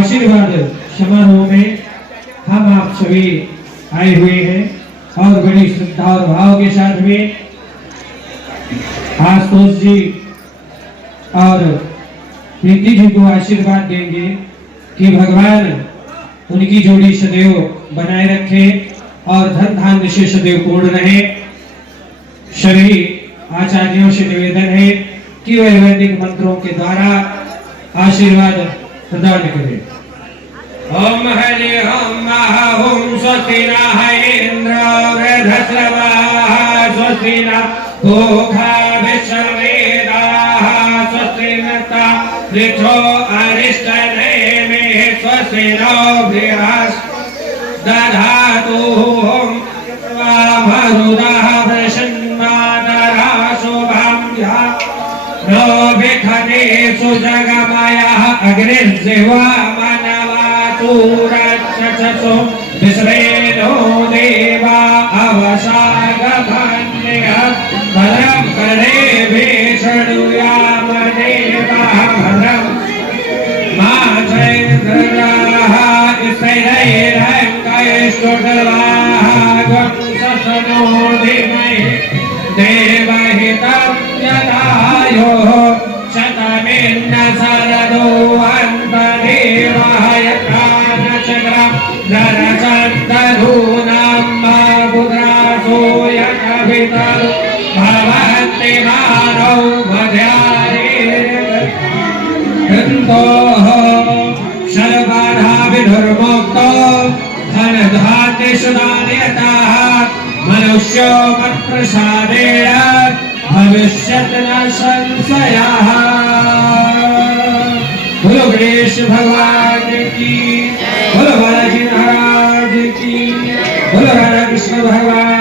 आशीर्वाद समारोह में हम आप सभी आए हुए हैं और बड़ी श्रद्धा और भाव के साथ में आशुतोष जी और प्रीति जी को आशीर्वाद देंगे कि भगवान उनकी जोड़ी सदैव बनाए रखे और धन धान्य से सदैव पूर्ण रहे। सभी आचार्यों से निवेदन है कि वे वैदिक मंत्रों के द्वारा आशीर्वाद प्रदान करें। ओम हरि ओम ओम स्वस्ति न इंद्र वृद्धश्रवाः स्वस्ति न पूषा विश्ववेदाः स्वस्ति नस्ता ऋक्षो अरिष्टनेमिः स्वस्ति नो बृहस्पतिर्दधातु मरुतः वृषन्मातरः शुभं नो विखते सुजगमयः अग्निर्जिह्वा मनवातु रक्षसो विश्वेनो देवा अवसागमन्यः भद्रं कर्णेभिः शृणुयाम देवाः भद्रं मासेन्द्राः स्थैर्यैरङ्गैस्तुष्टुवाः वंशसनो धीमहि देवहितं यदायुः शतमिन्न शरदो अन्तदेवः यथा नक्षत्रं नरसन्तधूनां बुद्रासो यकभितरु भवन्ति मानौ मध्यारेर्गन्तोः सर्वबाधाविधुर्मुक्तो धनधान्यसुदानयतः मनुष्यो मत्प्रसादेन भविष्यत् न संशयः। बोलो गणेश भगवान की, बोलो बालाजी महाराज की, बोलो राधा कृष्ण भगवान